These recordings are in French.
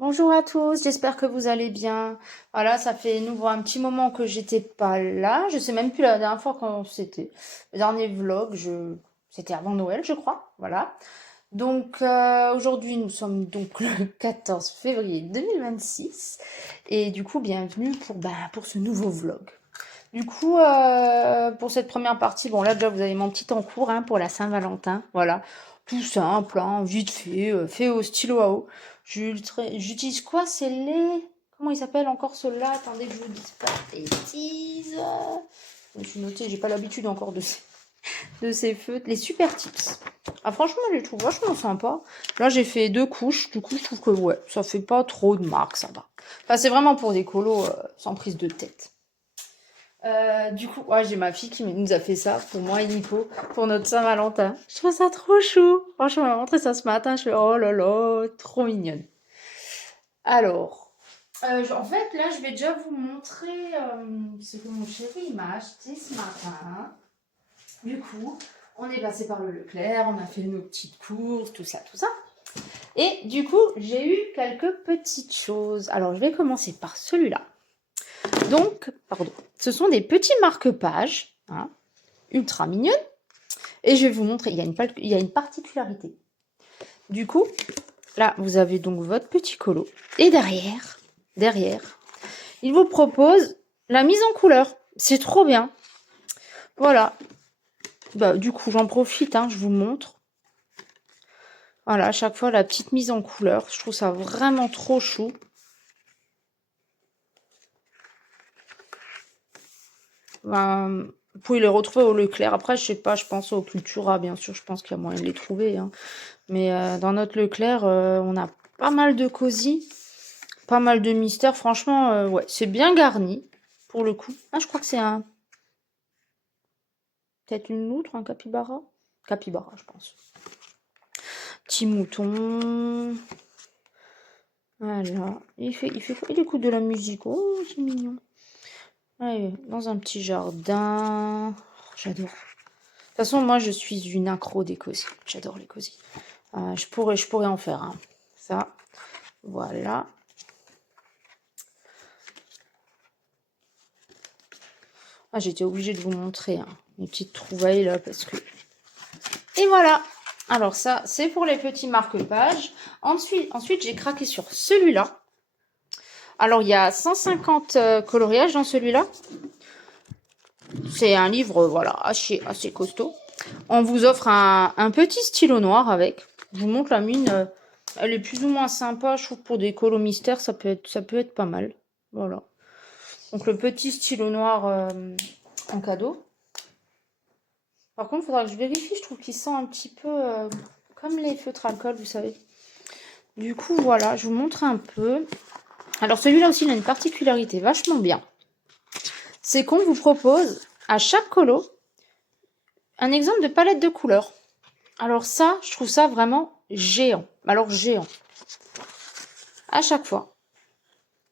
Bonjour à tous, j'espère que vous allez bien. Voilà, ça fait nouveau un petit moment que j'étais pas là. Je sais même plus la dernière fois quand c'était. Le dernier vlog, c'était avant Noël, je crois. Voilà. Donc aujourd'hui, nous sommes donc le 14 février 2026 et du coup, bienvenue pour ce nouveau vlog. Du coup, pour cette première partie, bon là déjà vous avez mon petit encours pour la Saint-Valentin, voilà, tout simple, hein, vite fait, fait au stylo à eau. J'utilise quoi? C'est les... Comment il s'appelle encore ceux-là? Attendez que je vous dise pas de bêtises. Je me suis noté, j'ai pas l'habitude encore de ces feutres. Les Super Tips. Ah franchement, je les trouve vachement sympas. Là j'ai fait 2 couches, du coup je trouve que ouais, ça fait pas trop de marque, ça va. Enfin c'est vraiment pour des colos sans prise de tête. Du coup, ouais, j'ai ma fille qui nous a fait ça pour moi et Nico pour notre Saint-Valentin. Je trouve ça trop chou. Franchement, elle m'a montré ça ce matin. Je fais oh là là, trop mignonne. Alors, en fait, là, je vais déjà vous montrer ce que mon chéri m'a acheté ce matin. Du coup, on est passé par le Leclerc, on a fait nos petites courses, tout ça, tout ça. Et du coup, j'ai eu quelques petites choses. Alors, je vais commencer par celui-là. Donc, pardon, ce sont des petits marque-pages, hein, ultra mignonnes. Et je vais vous montrer, il y a une particularité. Du coup, là, vous avez donc votre petit colo. Et derrière, il vous propose la mise en couleur. C'est trop bien. Voilà. Bah, du coup, j'en profite, hein, je vous montre. Voilà, à chaque fois, la petite mise en couleur. Je trouve ça vraiment trop chou. Vous pouvez les retrouver au Leclerc. Après, je sais pas, je pense au Cultura, bien sûr. Je pense qu'il y a moyen de les trouver, hein. Mais dans notre Leclerc, on a pas mal de cosy, pas mal de mystères. Franchement, ouais, c'est bien garni, pour le coup. Ah, je crois que c'est un... Peut-être une loutre, un capybara? Capybara, je pense. Petit mouton. Voilà. Il écoute de la musique. Oh, c'est mignon. Ouais, dans un petit jardin. Oh, j'adore. De toute façon, moi, je suis une accro des cosy. J'adore les cosy. Je pourrais en faire un. Ça, voilà. Ah, j'étais obligée de vous montrer mes petites trouvailles là parce que... Et voilà. Alors ça, c'est pour les petits marque-pages. Ensuite j'ai craqué sur celui-là. Alors, il y a 150 coloriages dans celui-là. C'est un livre, voilà, assez costaud. On vous offre un petit stylo noir avec. Je vous montre la mine. Elle est plus ou moins sympa. Je trouve pour des colos mystères, ça peut être pas mal. Voilà. Donc, le petit stylo noir en cadeau. Par contre, il faudra que je vérifie. Je trouve qu'il sent un petit peu comme les feutres alcool, vous savez. Du coup, voilà, je vous montre un peu. Alors, celui-là aussi, il a une particularité vachement bien. C'est qu'on vous propose à chaque colo un exemple de palette de couleurs. Alors ça, je trouve ça vraiment géant. Alors, géant. À chaque fois.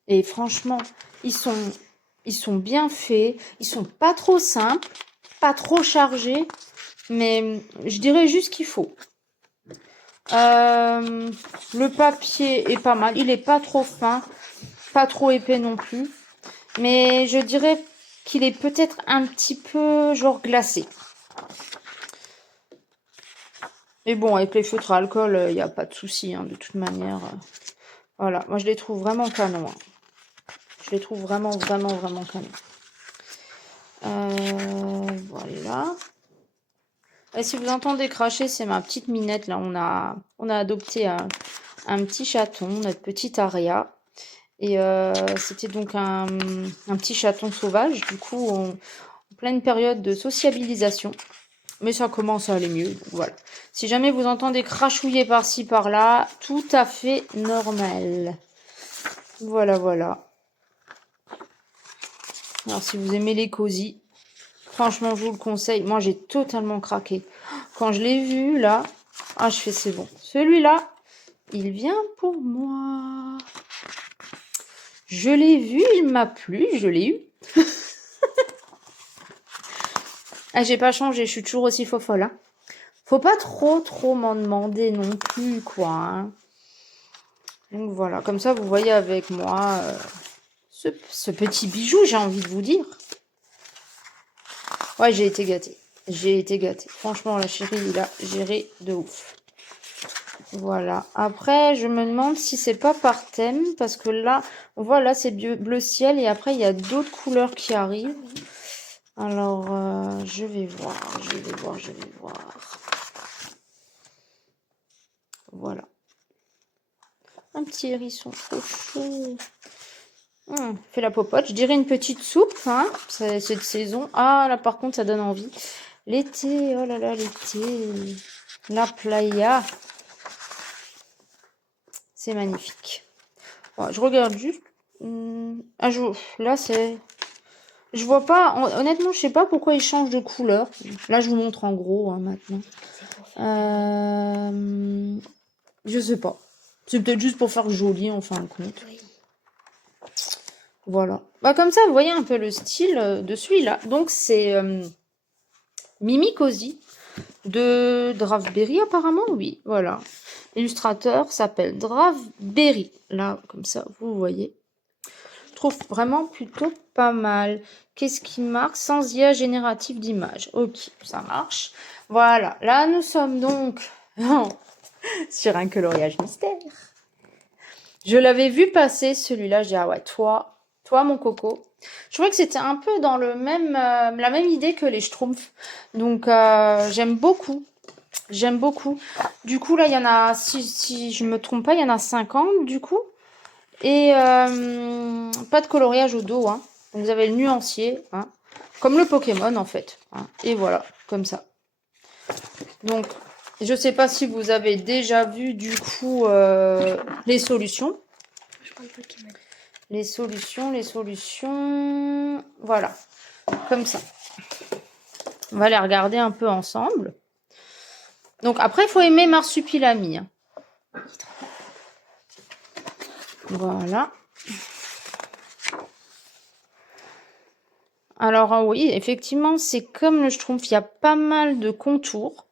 Et franchement, ils sont bien faits. Ils sont pas trop simples, pas trop chargés. Mais je dirais juste qu'il faut. Le papier est pas mal. Il est pas trop fin, pas trop épais non plus. Mais je dirais qu'il est peut-être un petit peu genre glacé. Mais bon, avec les feutres à alcool, il n'y a pas de souci, hein, de toute manière. Voilà, moi je les trouve vraiment canon. Hein. Je les trouve vraiment, vraiment, vraiment canon. Voilà. Et si vous entendez cracher, c'est ma petite Minette. Là, on a adopté un petit chaton, notre petite Aria. Et c'était donc un petit chaton sauvage. Du coup, en pleine période de sociabilisation. Mais ça commence à aller mieux. Donc voilà. Si jamais vous entendez crachouiller par-ci, par-là, tout à fait normal. Voilà, voilà. Alors, si vous aimez les cosy, franchement, je vous le conseille. Moi, j'ai totalement craqué. Quand je l'ai vu, là, ah, je fais c'est bon. Celui-là, il vient pour moi. Je l'ai vu, il m'a plu, je l'ai eu. Ah, j'ai pas changé, je suis toujours aussi fofolle. Hein. Faut pas trop m'en demander non plus, quoi. Hein. Donc voilà, comme ça, vous voyez avec moi ce petit bijou, j'ai envie de vous dire. Ouais, j'ai été gâtée. J'ai été gâtée. Franchement, la chérie, il a géré de ouf. Voilà. Après, je me demande si c'est pas par thème, parce que là, on voit là, c'est bleu ciel, et après, il y a d'autres couleurs qui arrivent. Alors, je vais voir. Voilà. Un petit hérisson trop chou. Fait la popote. Je dirais une petite soupe, hein. C'est de saison. Ah, là, par contre, ça donne envie. L'été, oh là là, l'été. La playa. C'est magnifique. Bon, je regarde juste. Là, c'est... Je vois pas... Honnêtement, je sais pas pourquoi il change de couleur. Là, je vous montre en gros, hein, maintenant. Je sais pas. C'est peut-être juste pour faire joli, en fin de compte. Voilà. Bah, comme ça, vous voyez un peu le style de celui-là. Donc, c'est Mimi Cozy de Draveberry, apparemment. Oui, voilà. L'illustrateur s'appelle Draveberry. Là, comme ça, vous voyez. Je trouve vraiment plutôt pas mal. Qu'est-ce qui marque? Sans IA générative d'image. Ok, ça marche. Voilà. Là, nous sommes donc sur un coloriage mystère. Je l'avais vu passer, celui-là. Je dis, ah ouais, toi, mon coco. Je trouvais que c'était un peu dans la même idée que les Schtroumpfs. Donc, j'aime beaucoup. J'aime beaucoup. Du coup, là, il y en a, si je me trompe pas, il y en a 50, du coup. Et pas de coloriage au dos, hein. Donc, vous avez le nuancier, hein. Comme le Pokémon, en fait. Hein. Et voilà, comme ça. Donc, je sais pas si vous avez déjà vu, du coup, les solutions. Les solutions. Voilà. Comme ça. On va les regarder un peu ensemble. Donc, après, il faut aimer Marsupilami. Hein. Voilà. Alors, oui, effectivement, c'est comme le Schtroumpf. Il y a pas mal de contours.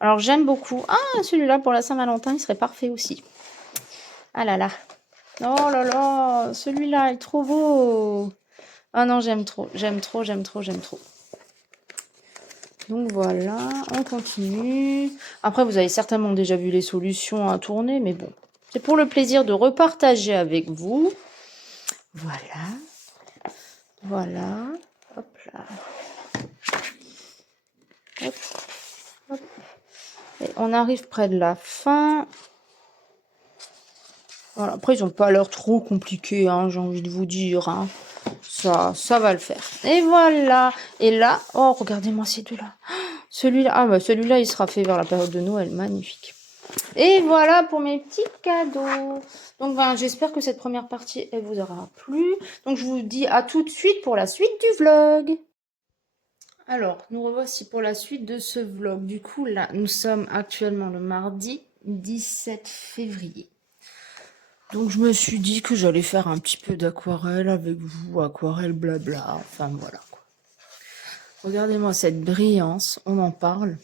Alors, j'aime beaucoup. Ah, celui-là, pour la Saint-Valentin, il serait parfait aussi. Ah là là. Oh là là, celui-là est trop beau. Ah non, j'aime trop. Donc voilà, on continue. Après, vous avez certainement déjà vu les solutions à tourner, mais bon. C'est pour le plaisir de repartager avec vous. Voilà. Hop là. Hop. Et on arrive près de la fin. Voilà. Après, ils n'ont pas l'air trop compliqués, hein, j'ai envie de vous dire. Hein. Ça va le faire. Et voilà. Et là, oh, regardez-moi ces deux-là. Celui-là, celui-là, il sera fait vers la période de Noël. Magnifique. Et voilà pour mes petits cadeaux. Donc, j'espère que cette première partie, elle vous aura plu. Donc, je vous dis à tout de suite pour la suite du vlog. Alors, nous revoici pour la suite de ce vlog. Du coup, là, nous sommes actuellement le mardi 17 février. Donc, je me suis dit que j'allais faire un petit peu d'aquarelle avec vous, aquarelle blabla, enfin voilà. Quoi. Regardez-moi cette brillance, on en parle.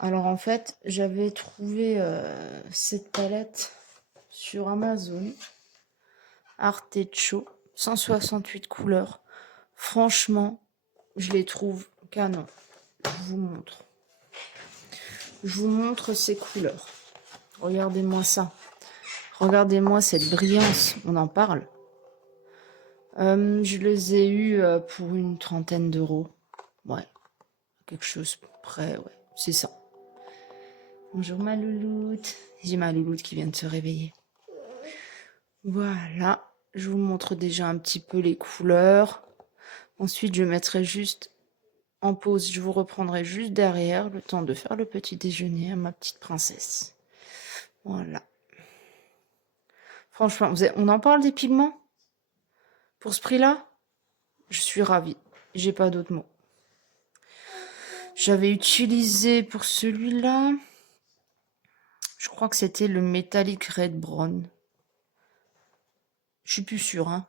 Alors, en fait, j'avais trouvé cette palette sur Amazon, Artecho, 168 couleurs. Franchement, je les trouve canon. Je vous montre ces couleurs. Regardez-moi ça. Regardez-moi cette brillance. On en parle. Je les ai eus pour une trentaine d'euros. Ouais. Quelque chose près, ouais. C'est ça. Bonjour ma louloute. J'ai ma louloute qui vient de se réveiller. Voilà. Je vous montre déjà un petit peu les couleurs. Ensuite, je mettrai juste en pause. Je vous reprendrai juste derrière le temps de faire le petit déjeuner à ma petite princesse. Voilà. Franchement, on en parle des pigments? Pour ce prix-là? Je suis ravie. J'ai pas d'autres mots. J'avais utilisé pour celui-là, je crois que c'était le Metallic Red Brown. Je suis plus sûre, hein.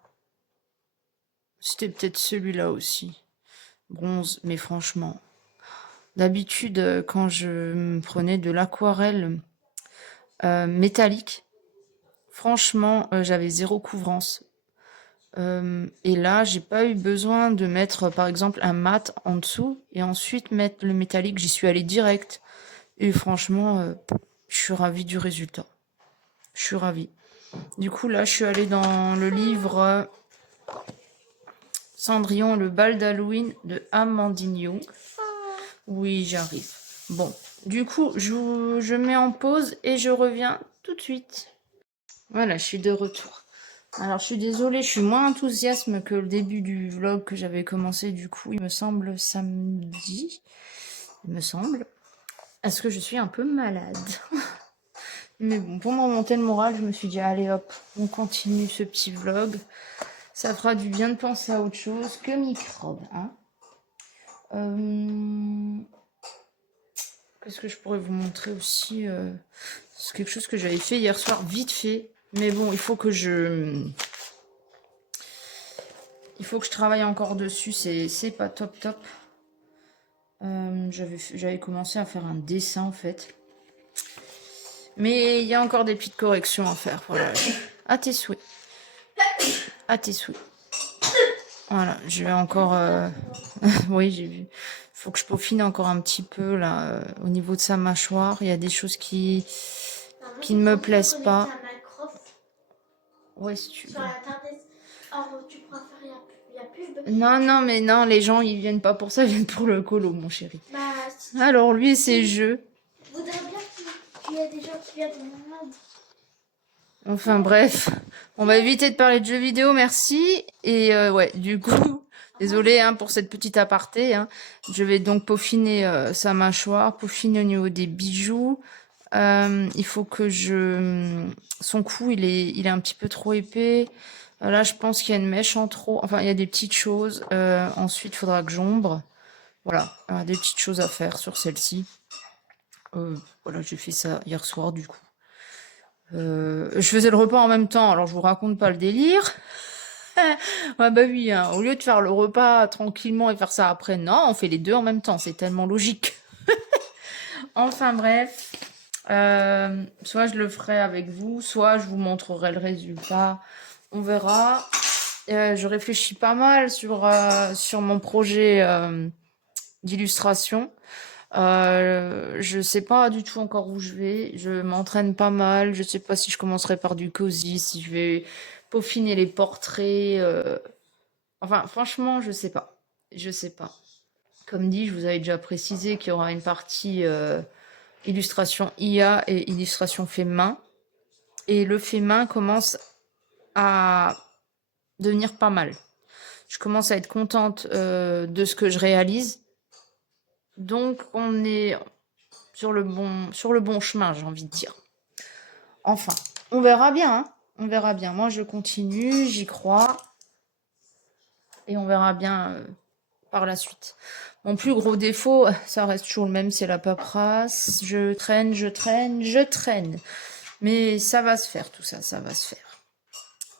C'était peut-être celui-là aussi. Bronze, mais franchement. D'habitude, quand je me prenais de l'aquarelle métallique, Franchement, j'avais 0 couvrance. Et là, j'ai pas eu besoin de mettre, par exemple, un mat en dessous et ensuite mettre le métallique. J'y suis allée direct. Et franchement, je suis ravie du résultat. Je suis ravie. Du coup, là, je suis allée dans le livre Cendrillon, le bal d'Halloween de Amandinho. Oui, j'arrive. Bon, du coup, je mets en pause et je reviens tout de suite. Voilà, je suis de retour. Alors, je suis désolée, je suis moins enthousiaste que le début du vlog que j'avais commencé, du coup, il me semble samedi. Il me semble. Est-ce que je suis un peu malade? Mais bon, pour me remonter le moral, je me suis dit, allez hop, on continue ce petit vlog. Ça fera du bien de penser à autre chose que microbe, hein. Qu'est-ce que je pourrais vous montrer aussi c'est quelque chose que j'avais fait hier soir, vite fait. Mais bon, il faut que je travaille encore dessus, c'est pas top top. J'avais commencé à faire un dessin en fait. Mais il y a encore des petites corrections à faire. Voilà. À tes souhaits. À tes souhaits. Voilà, je vais encore... oui, j'ai vu. Il faut que je peaufine encore un petit peu là, au niveau de sa mâchoire. Il y a des choses qui ne me plaisent pas. Ouais, si tu veux. Non, non, mais non, les gens, ils viennent pas pour ça, ils viennent pour le colo, mon chéri. Alors, lui et ses jeux. Je voudrais bien qu'il y ait des gens qui viennent en mode. Enfin, bref. On va éviter de parler de jeux vidéo, merci. Et ouais, du coup, désolé hein, pour cette petite aparté. Hein. Je vais donc peaufiner sa mâchoire, peaufiner au niveau des bijoux. Il faut que son cou, il est un petit peu trop épais. Là, je pense qu'il y a une mèche en trop. Enfin, il y a des petites choses. Ensuite, il faudra que j'ombre. Voilà, des petites choses à faire sur celle-ci. Voilà, j'ai fait ça hier soir, du coup. Je faisais le repas en même temps, alors je vous raconte pas le délire. Ouais, bah oui, hein, au lieu de faire le repas tranquillement et faire ça après, non, on fait les deux en même temps, c'est tellement logique. Enfin bref, soit je le ferai avec vous, soit je vous montrerai le résultat, on verra. Je réfléchis pas mal sur mon projet d'illustration. Je sais pas du tout encore où je vais. Je m'entraîne pas mal. Je sais pas si je commencerai par du cosy, si je vais peaufiner les portraits. Enfin, franchement, je sais pas. Je sais pas. Comme dit, je vous avais déjà précisé qu'il y aura une partie illustration IA et illustration fait main. Et le fait main commence à devenir pas mal. Je commence à être contente de ce que je réalise. Donc, on est sur le bon chemin, j'ai envie de dire. Enfin, on verra bien, hein. On verra bien. Moi, je continue, j'y crois. Et on verra bien par la suite. Mon plus gros défaut, ça reste toujours le même, c'est la paperasse. Je traîne, je traîne, je traîne. Mais ça va se faire, tout ça, ça va se faire.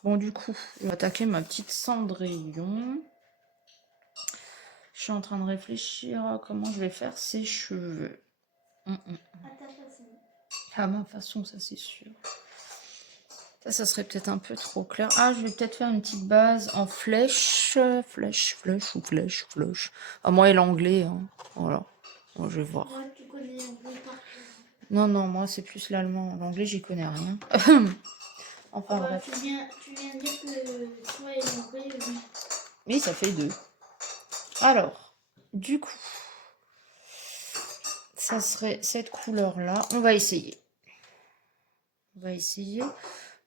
Bon, du coup, je vais attaquer ma petite Cendrillon. Je suis en train de réfléchir à comment je vais faire ses cheveux. À ma façon, ça c'est sûr. Ça serait peut-être un peu trop clair. Ah, je vais peut-être faire une petite base en flèche. Flèche. Ah, moi et l'anglais. Hein. Voilà. Bon, je vais voir. Moi, tu connais l'anglais par cœur. Non, non, moi c'est plus l'allemand. L'anglais, j'y connais rien. Enfin, bref. Tu viens de dire que toi et l'anglais. Oui, ça fait 2. Alors, du coup, ça serait cette couleur-là. On va essayer.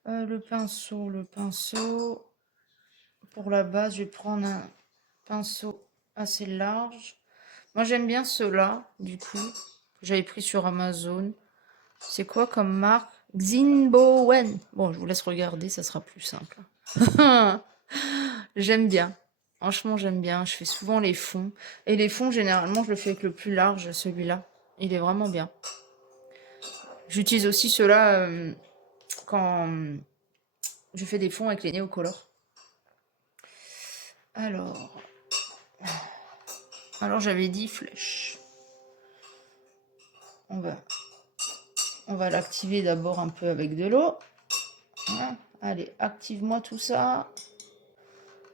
Le pinceau. Pour la base, je vais prendre un pinceau assez large. Moi, j'aime bien ceux-là, du coup. J'avais pris sur Amazon. C'est quoi comme marque? Xinbowen. Bon, je vous laisse regarder, ça sera plus simple. J'aime bien. Franchement, j'aime bien. Je fais souvent les fonds. Et les fonds, généralement, je le fais avec le plus large, celui-là. Il est vraiment bien. J'utilise aussi ceux-là quand je fais des fonds avec les néocolores. Alors j'avais dit flèche. On va l'activer d'abord un peu avec de l'eau. Voilà. Allez, active-moi tout ça.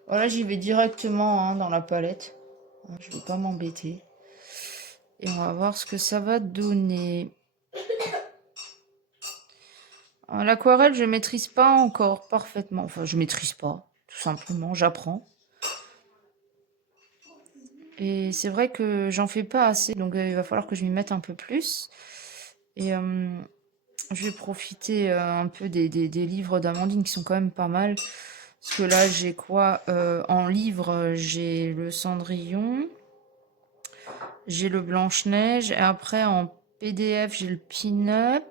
Voilà, j'y vais directement hein, dans la palette. Je vais pas m'embêter. Et on va voir ce que ça va donner. L'aquarelle, je maîtrise pas encore parfaitement. Enfin, je maîtrise pas, tout simplement. J'apprends. Et c'est vrai que j'en fais pas assez, donc il va falloir que je m'y mette un peu plus. Et je vais profiter un peu des livres d'Amandine qui sont quand même pas mal. Parce que là, j'ai quoi en livre, j'ai le Cendrillon, j'ai le Blanche-Neige, et après en PDF, j'ai le Pin-Up.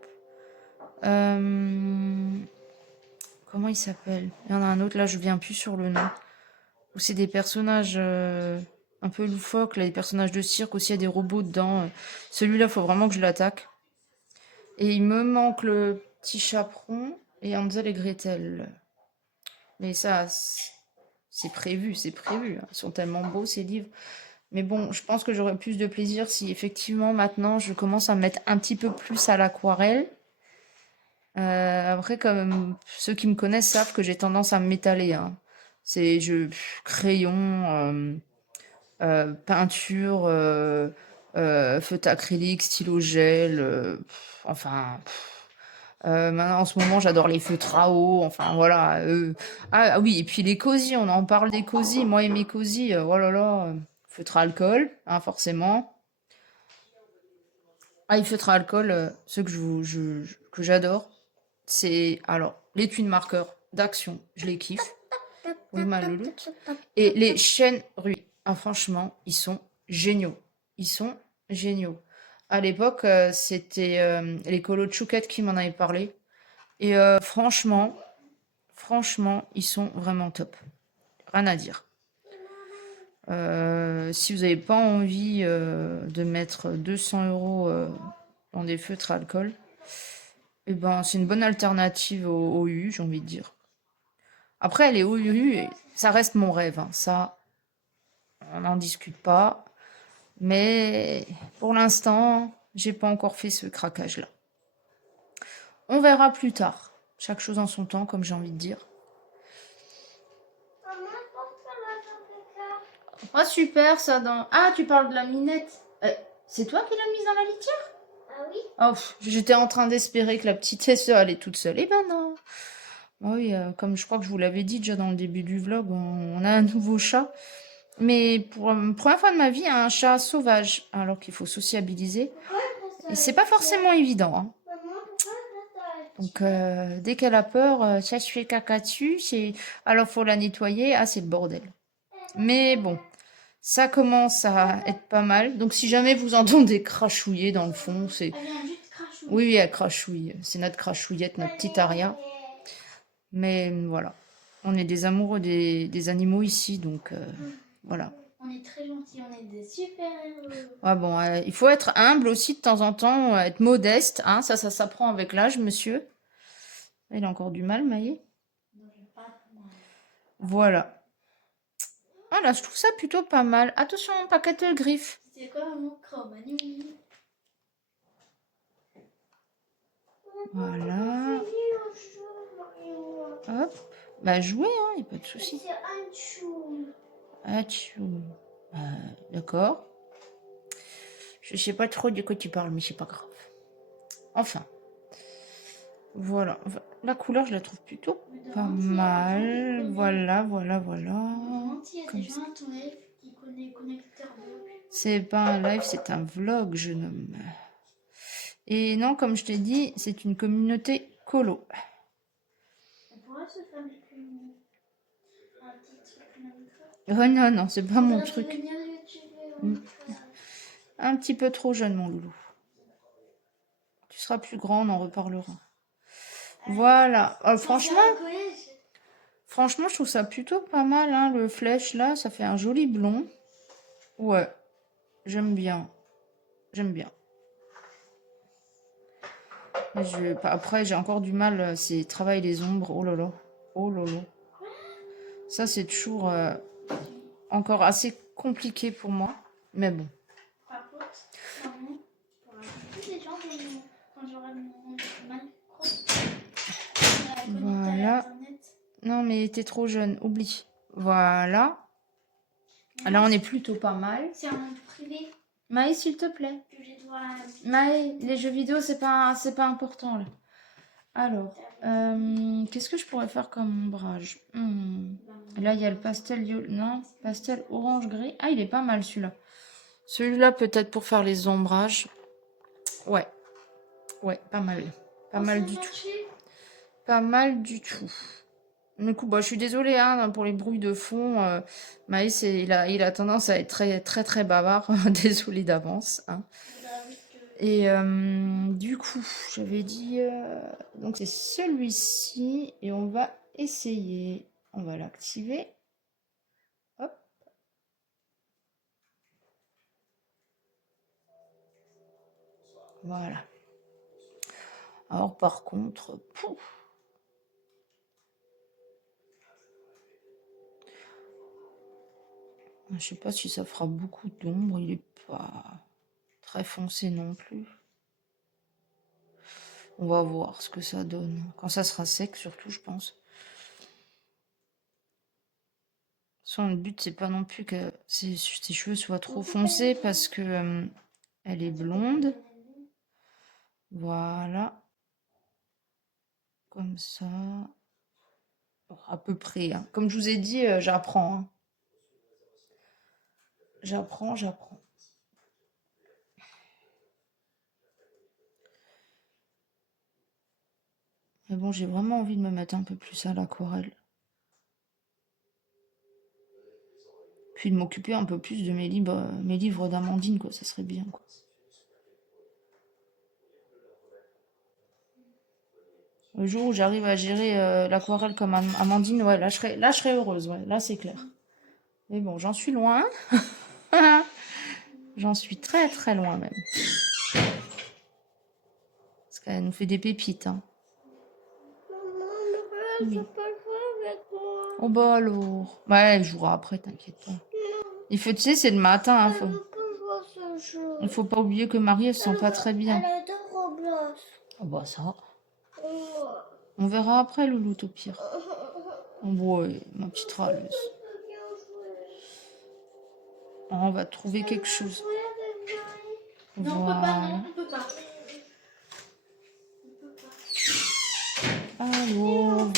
Comment il s'appelle? Il y en a un autre, là, je viens plus sur le nom. Où c'est des personnages un peu loufoques, là, des personnages de cirque, aussi il y a des robots dedans. Celui-là, faut vraiment que je l'attaque. Et il me manque le petit chaperon et Hansel et Gretel. Mais ça, c'est prévu, c'est prévu. Ils sont tellement beaux, ces livres. Mais bon, je pense que j'aurais plus de plaisir si effectivement maintenant je commence à me mettre un petit peu plus à l'aquarelle. Après, comme ceux qui me connaissent savent que j'ai tendance à m'étaler. Hein. C'est crayon, peinture, feutre acrylique, stylo gel, enfin. Maintenant, en ce moment, j'adore les feutres à eau. Enfin, voilà. Ah oui, et puis les cosy, on en parle des cosy. Moi et mes cosy, oh là là, feutre à alcool, hein, forcément. Ah, les feutres à alcool, ceux que que j'adore, c'est alors l'étui de marqueur d'Action, je les kiffe. Oui, ma louloute. Et les chaînes Ruy. Ah, franchement, ils sont géniaux. Ils sont géniaux. À l'époque, c'était les colos de Chouquette qui m'en avaient parlé. Et franchement, ils sont vraiment top. Rien à dire. Si vous n'avez pas envie de mettre 200 € dans des feutres à alcool, eh ben, c'est une bonne alternative au U, j'ai envie de dire. Après, les OU, ça reste mon rêve. Hein. Ça, on n'en discute pas. Mais pour l'instant, j'ai pas encore fait ce craquage-là. On verra plus tard. Chaque chose en son temps, comme j'ai envie de dire. Ah, super, ça dans... Ah, tu parles de la minette. C'est toi qui l'as mise dans la litière? Ah oui? Oh, j'étais en train d'espérer que la petite sœur allait toute seule. Eh ben non. Oui, comme je crois que je vous l'avais dit déjà dans le début du vlog, on a un nouveau chat. Mais pour la première fois de ma vie, un chat sauvage, alors qu'il faut sociabiliser. Et c'est pas forcément évident. Hein. Donc dès qu'elle a peur, ça se fait caca dessus, alors faut la nettoyer, ah c'est le bordel. Mais bon, ça commence à être pas mal. Donc si jamais vous entendez crachouiller dans le fond, c'est... Elle vient juste crachouiller. Oui, elle crachouille. C'est notre crachouillette, notre petite Aria. Mais voilà, on est des amoureux des animaux ici, donc voilà. On est très gentils, on est des super héros. Ah bon, il faut être humble aussi de temps en temps, être modeste, hein, ça s'apprend avec l'âge, monsieur. Il a encore du mal, Maï. Voilà. Ah là, je trouve ça plutôt pas mal. Attention, paquet de griffes. C'est quoi un mot Cro-Magnon? Voilà. Hop. Bah jouez, hein, y a pas de souci. C'est un chou. Atchou. D'accord. Je sais pas trop de quoi tu parles, mais c'est pas grave. Enfin. Voilà. La couleur, je la trouve plutôt pas mal. Voilà. Comme ça. C'est pas un live, c'est un vlog, jeune homme. Et non, comme je t'ai dit, c'est une communauté colo. On pourrait se faire un petit truc comme ça. Oh non, c'est pas mon truc. Devenir youtubeur. Un petit peu trop jeune, mon loulou. Tu seras plus grand, on en reparlera. Voilà. Franchement, je trouve ça plutôt pas mal. Hein, le flèche, là, ça fait un joli blond. Ouais, j'aime bien. Après, j'ai encore du mal. C'est travail les ombres. Oh là là. Ça, c'est toujours encore assez compliqué pour moi. Mais bon. Par contre, pour tous les gens, quand j'aurai mon micro, Voilà. Internet. Non, mais t'es trop jeune, oublie. Voilà. Là, on est plutôt pas mal. C'est un monde privé. Maë, s'il te plaît. Je vais devoir la... Maë, les jeux vidéo, c'est pas important, là. Alors, qu'est-ce que je pourrais faire comme ombrage? Là, il y a le pastel non, pastel orange gris. Ah, il est pas mal, celui-là. Celui-là, peut-être pour faire les ombrages. Ouais. Ouais, pas mal. Pas mal du tout. Pas mal du tout. Du coup, bah, je suis désolée hein, pour les bruits de fond. Maïs, il a tendance à être très, très, très bavard. Désolée d'avance. Hein. Et du coup, j'avais dit... donc, c'est celui-ci. Et on va essayer. On va l'activer. Hop. Voilà. Alors, par contre... Pouf, je sais pas si ça fera beaucoup d'ombre. Il est pas très foncé non plus. On va voir ce que ça donne. Quand ça sera sec, surtout, je pense. Le but, c'est pas non plus que ses cheveux soient trop foncés parce que elle est blonde. Voilà. Comme ça. Bon, à peu près. Hein. Comme je vous ai dit, j'apprends. Hein. J'apprends. Mais bon, j'ai vraiment envie de me mettre un peu plus à l'aquarelle. Puis de m'occuper un peu plus de mes livres d'Amandine, quoi. Ça serait bien, quoi. Le jour où j'arrive à gérer l'aquarelle comme Amandine, ouais, là je serais heureuse, ouais, là c'est clair. Mais bon, j'en suis loin. J'en suis très très loin même. Parce qu'elle nous fait des pépites. Hein. Maman, oui. Pas jouer avec moi. Oh bah alors. Ouais, elle jouera après, t'inquiète pas. Il faut, tu sais, c'est le matin. Hein, il faut pas oublier que Marie, elle se sent pas très bien. Elle adore Roblox. Oh bah ça. On verra après, Louloute, au pire. Oh ouais, ma petite râleuse. On va trouver quelque chose. Non, on peut pas, non, on peut pas. Allô,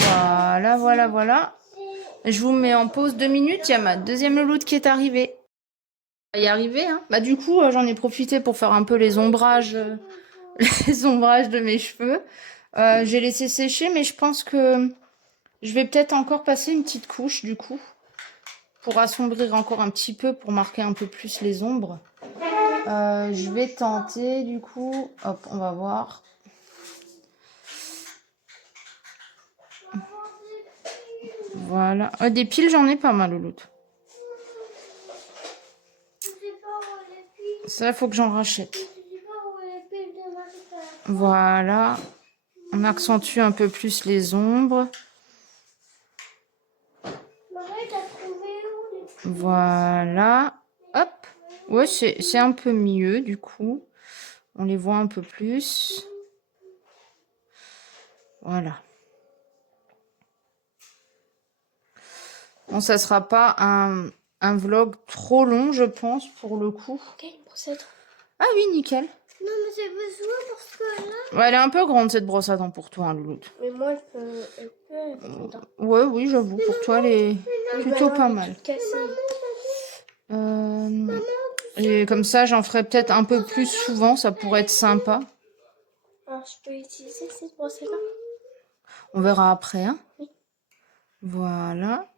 voilà. Je vous mets en pause 2 minutes. Il y a ma deuxième louloute qui est arrivée. On va y arriver, hein. Bah du coup, j'en ai profité pour faire un peu les ombrages, les ombrages de mes cheveux. J'ai laissé sécher, mais je pense que je vais peut-être encore passer une petite couche du coup pour assombrir encore un petit peu, pour marquer un peu plus les ombres. Je vais tenter du coup. Hop, on va voir. Voilà. Des piles, j'en ai pas mal, Louloute. Ça, il faut que j'en rachète. Voilà. On accentue un peu plus les ombres. Voilà. Hop. Ouais, c'est un peu mieux, du coup. On les voit un peu plus. Voilà. Bon, ça sera pas un vlog trop long, je pense, pour le coup. Ah oui, nickel. Non, mais c'est besoin parce que là... Ouais, elle est un peu grande, cette brosse à dents, pour toi, hein, Louloute. Mais moi, elle peut être longtemps. Ouais, oui, j'avoue. Pour toi, elle est plutôt pas mal. Et comme ça, j'en ferai peut-être un peu plus souvent. Ça pourrait être sympa. Alors, je peux utiliser cette brosse-là? On verra après, hein. Oui. Voilà.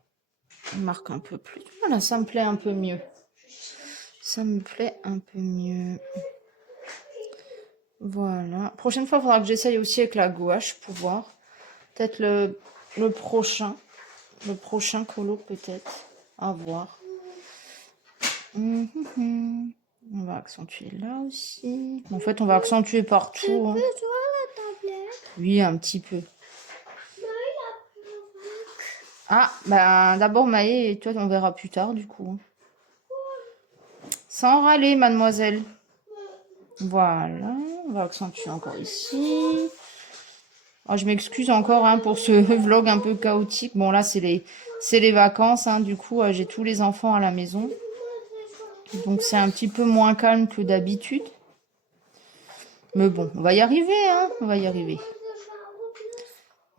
On marque un peu plus. Voilà, ça me plaît un peu mieux. Ça me plaît un peu mieux. Voilà. Prochaine fois, il faudra que j'essaye aussi avec la gouache pour voir. Peut-être le prochain. Le prochain colo, peut-être. À voir. On va accentuer là aussi. En fait, on va accentuer partout. Hein. Oui, un petit peu. Ah, ben d'abord Maë et toi, on verra plus tard du coup. Sans râler, mademoiselle. Voilà, on va accentuer encore ici. Je m'excuse encore hein, pour ce vlog un peu chaotique. Bon, là, c'est les vacances. Hein, du coup, j'ai tous les enfants à la maison. Donc, c'est un petit peu moins calme que d'habitude. Mais bon, on va y arriver. Hein, on va y arriver.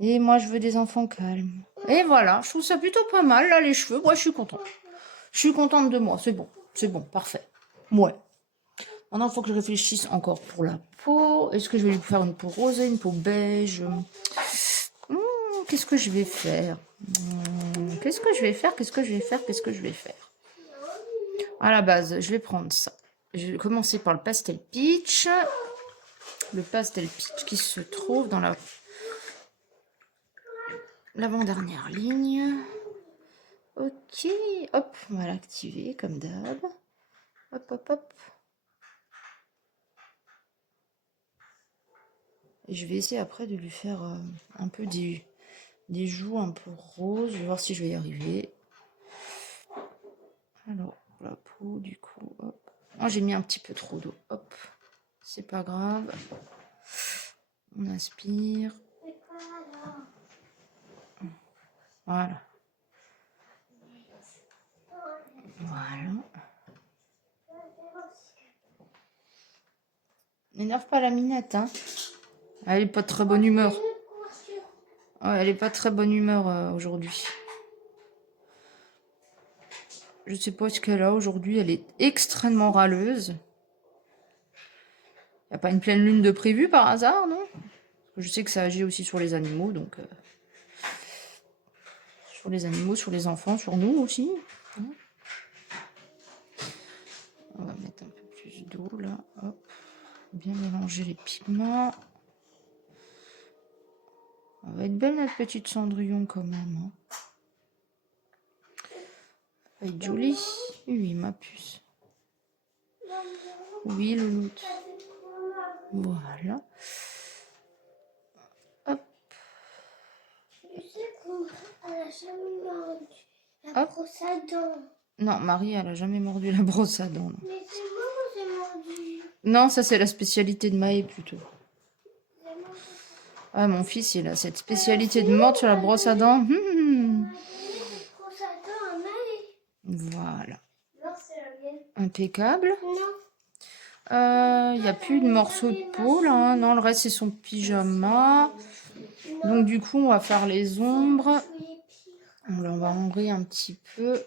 Et moi, je veux des enfants calmes. Et voilà, je trouve ça plutôt pas mal, là, les cheveux. Moi, je suis contente. Je suis contente de moi. C'est bon, parfait. Ouais. Maintenant, il faut que je réfléchisse encore pour la peau. Est-ce que je vais lui faire une peau rosée, une peau beige? Qu'est-ce que je vais faire? Qu'est-ce que je vais faire? Qu'est-ce que je vais faire? Qu'est-ce que je vais faire? À la base, je vais prendre ça. Je vais commencer par le pastel peach. Le pastel peach qui se trouve dans l'avant-dernière ligne. Ok, hop, on va l'activer comme d'hab. Hop, hop, hop. Et je vais essayer après de lui faire un peu des joues un peu roses. Je vais voir si je vais y arriver. Alors, la peau, du coup, hop. Oh, j'ai mis un petit peu trop d'eau. Hop, c'est pas grave. On aspire. Voilà. Voilà. N'énerve pas la minette, hein. Elle est pas de très bonne humeur. Ouais, elle est pas de très bonne humeur aujourd'hui. Je sais pas ce qu'elle a aujourd'hui. Elle est extrêmement râleuse. Il n'y a pas une pleine lune de prévu par hasard, non? Je sais que ça agit aussi sur les animaux, donc... sur les animaux, sur les enfants, sur nous aussi. On va mettre un peu plus d'eau, là. Hop. Bien mélanger les pigments. Elle va être belle, notre petite Cendrillon, quand même. Hein. Elle va être jolie. Oui, ma puce. Oui, le loup. Voilà. Hop. Tu sais qu'elle a jamais mordu la brosse à dents. Non, Marie, elle a jamais mordu la brosse à dents. Non. Mais c'est moi qui ai mordu. Non, ça c'est la spécialité de Maë plutôt. Ah, mon fils, il a cette spécialité de mordre sur la brosse à dents. Voilà. Impeccable. Il n'y a plus de morceaux de peau là. Hein. Non, le reste c'est son pyjama. Donc du coup, on va faire les ombres. On va ombrer un petit peu.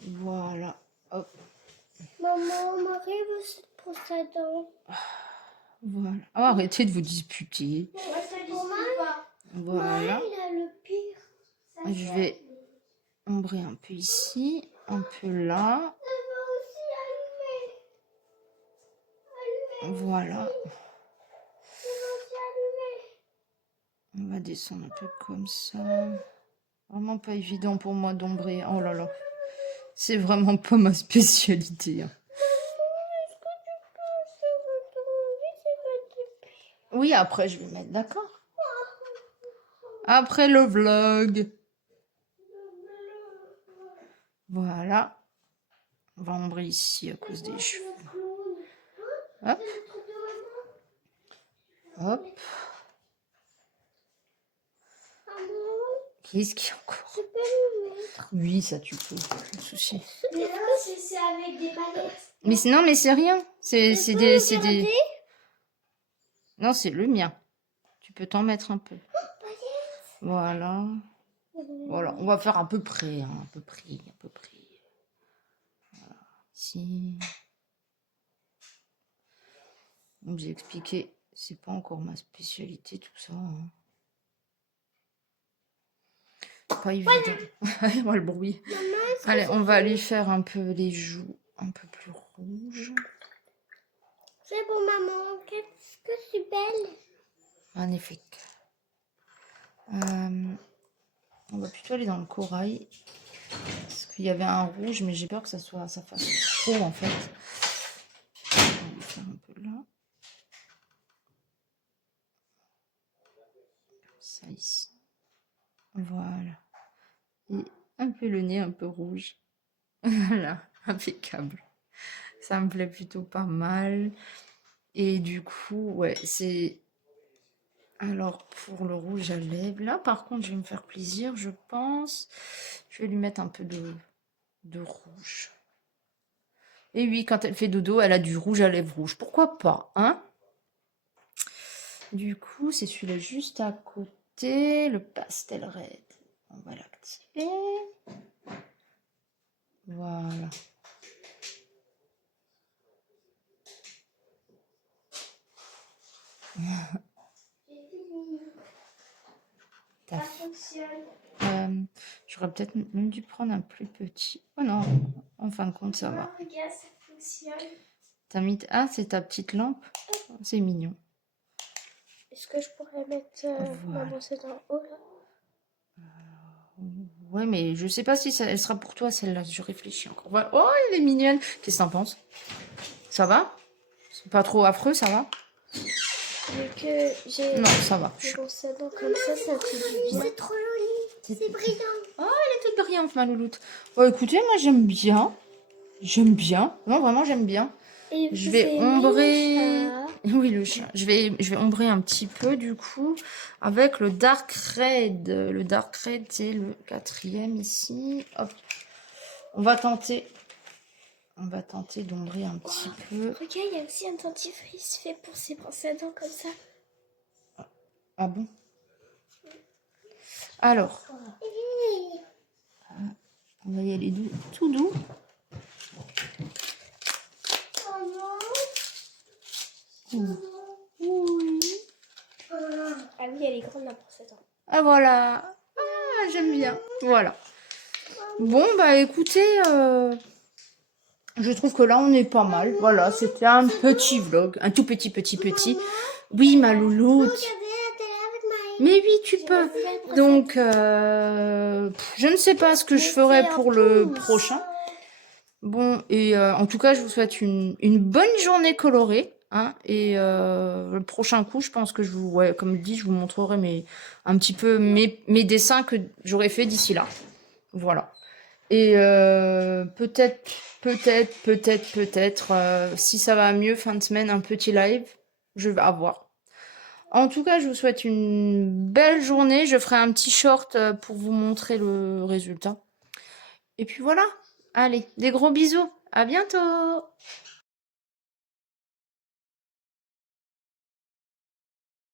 Voilà. Hop. Maman, Marie veut cette brosse à dents. Voilà. Oh, arrêtez de vous disputer. Voilà. Je vais ombrer un peu ici, un peu là. Voilà. On va descendre un peu comme ça. Vraiment pas évident pour moi d'ombrer. Oh là là. C'est vraiment pas ma spécialité. Hein. Oui, après je vais mettre, d'accord. Après le vlog. Voilà. On va ombrer ici à cause des cheveux. Hop. Hop. Qu'est-ce qu'il y a encore? Oui, ça tu peux, pas de souci. Mais là, c'est avec des paillettes. Mais non, mais c'est rien. C'est des... Non, c'est le mien. Tu peux t'en mettre un peu. Voilà. Voilà, on va faire à peu près, hein, à peu près. Voilà, ici. Comme j'ai expliqué, c'est pas encore ma spécialité tout ça. Hein. Pas évident. Voilà le bruit. Allez, on va lui faire un peu les joues un peu plus rouges. C'est bon, maman. Qu'est-ce que c'est belle. Magnifique. On va plutôt aller dans le corail. Parce qu'il y avait un rouge, mais j'ai peur que ça fasse trop en fait. On va faire un peu là. Comme ça ici. Voilà. Et un peu le nez un peu rouge. Voilà, impeccable. Ça me plaît plutôt pas mal. Et du coup, ouais, c'est Alors, pour le rouge à lèvres, là, par contre, je vais me faire plaisir, je pense. Je vais lui mettre un peu de rouge. Et oui, quand elle fait dodo, elle a du rouge à lèvres rouge. Pourquoi pas, hein? Du coup, c'est celui-là juste à côté, le pastel red. On va l'activer. Voilà. Ça fonctionne. J'aurais peut-être même dû prendre un plus petit. Oh non, en fin de compte, ça va. Regarde, ça fonctionne. T'as mis... Ah, c'est ta petite lampe. C'est mignon. Est-ce que je pourrais mettre ma brossette en haut là? Ouais, mais je sais pas si elle sera pour toi celle-là. Je réfléchis encore. Voilà. Oh, elle est mignonne. Qu'est-ce que t'en penses? Ça va? C'est pas trop affreux, ça va? Vu que j'ai Non, ça va. une brosse à dents comme ça fait du bien. C'est trop joli. C'est brillant. Oh, elle est toute brillante, ma louloute. Bon, écoutez, moi j'aime bien. J'aime bien. Non, vraiment, j'aime bien. Et Je vais ombrer. Le chat. Oui, le chat. Je vais ombrer un petit peu du coup avec le Dark Red. Le Dark Red, c'est le 4e ici. Hop. On va tenter d'ombrer un petit peu. Regarde, il y a aussi un dentifrice fait pour ses brosses à dents comme ça. Ah bon? Alors, on va y aller tout doux. Oui. Ah oui, elle est grande la brosse à dents. Ah voilà. Ah, j'aime bien. Voilà. Bon, bah écoutez, je trouve que là, on est pas mal. Voilà, c'était un petit vlog. Un tout petit. Oui, ma louloute. Mais oui, tu peux. Donc, je ne sais pas ce que je ferai pour le prochain. Bon, et en tout cas, je vous souhaite une bonne journée colorée. Hein, et le prochain coup, je pense que comme dit, je vous montrerai un petit peu mes dessins que j'aurais fait d'ici là. Voilà. Et peut-être, si ça va mieux, fin de semaine, un petit live. Je vais avoir. En tout cas, je vous souhaite une belle journée. Je ferai un petit short pour vous montrer le résultat. Et puis voilà. Allez, des gros bisous. À bientôt.